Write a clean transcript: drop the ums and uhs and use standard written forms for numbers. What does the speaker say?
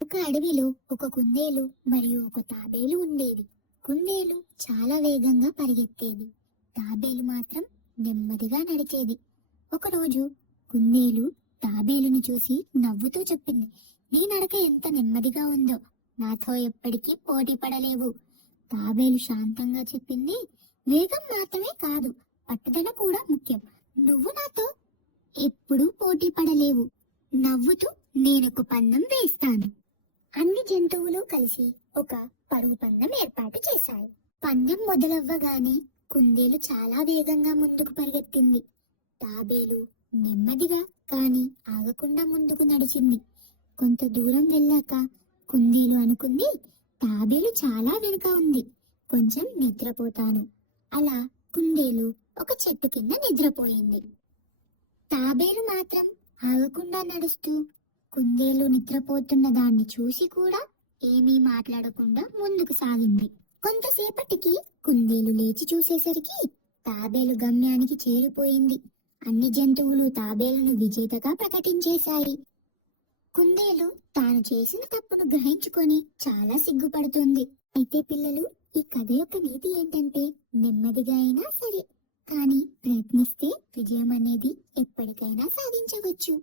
ఒక అడవిలో ఒక కుందేలు మరియు ఒక తాబేలు ఉండేది. కుందేలు చాలా వేగంగా పరిగెత్తేది. తాబేలు మాత్రం నెమ్మదిగా నడిచేది. ఒకరోజు కుందేలు తాబేలును చూసి నవ్వుతూ చెప్పింది, నీ నడక ఎంత నెమ్మదిగా ఉందో, నాతో ఎప్పటికీ పోటీ పడలేవు. తాబేలు శాంతంగా చెప్పింది, వేగం మాత్రమే కాదు, పట్టుదల కూడా ముఖ్యం. నువ్వు నాతో ఎప్పుడూ పోటీ పడలేవు. నవ్వుతూ నేనొక పందెం వేస్తాను. అన్ని జంతువులు కలిసి ఒక పరుగు పందెం ఏర్పాటు చేశాయి. పందెం మొదలవ్వగానే కుందేలు చాలా వేగంగా ముందుకు పరిగెత్తింది. తాబేలు నెమ్మదిగా కానీ ఆగకుండా ముందుకు నడిచింది. కొంత దూరం వెళ్ళాక కుందేలు అనుకుంది, తాబేలు చాలా వెనుక ఉంది, కొంచెం నిద్రపోతాను. అలా కుందేలు ఒక చెట్టు కింద నిద్రపోయింది. తాబేలు మాత్రం ఆగకుండా నడుస్తూ కుందేలు నిద్రపోతున్న దాన్ని చూసి కూడా ఏమీ మాట్లాడకుండా ముందుకు సాగింది. కొంతసేపటికి కుందేలు లేచి చూసేసరికి తాబేలు గమ్యానికి చేరిపోయింది. అన్ని జంతువులు తాబేలును విజేతగా ప్రకటించేశాయి. కుందేలు తాను చేసిన తప్పును గ్రహించుకొని చాలా సిగ్గుపడుతుంది. అయితే పిల్లలు, ఈ కథ యొక్క నీతి ఏంటంటే, నెమ్మదిగా అయినా సరే కానీ ప్రయత్నిస్తే విజయం అనేది ఎప్పటికైనా సాధించవచ్చు.